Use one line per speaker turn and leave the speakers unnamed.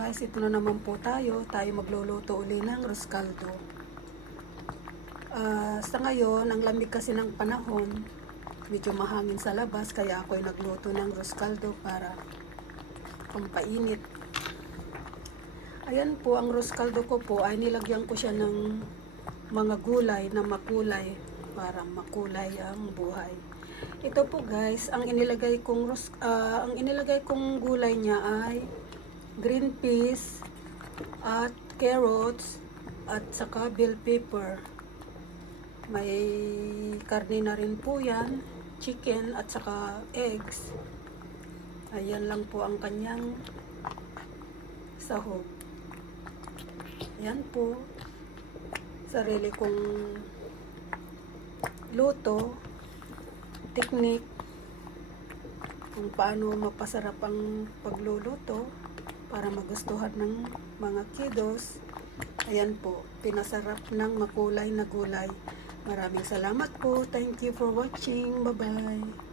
guys, ito na naman po tayo. Tayo magluluto uli ng roscaldo. Ah, sa ngayon, ang lamig kasi ng panahon, medyo mahangin sa labas, kaya ako ay nagluto ng roscaldo para pampainit. Ayan po, ang roscaldo ko po ay nilagyan ko siya ng mga gulay na makulay para makulay ang buhay. Ito po guys, ang inilagay kong ah, ang inilagay kong gulay niya ay green peas at carrots at saka bell pepper. May karne na rin po yan, chicken at saka eggs. Ayan lang po ang kanyang sahog. Ayan po. Sarili kong luto, technique, kung paano mapasarap ang pagluluto para magustuhan ng mga kiddos. Ayan po, pinasarap ng makulay na gulay. Maraming salamat po. Thank you for watching. Bye-bye.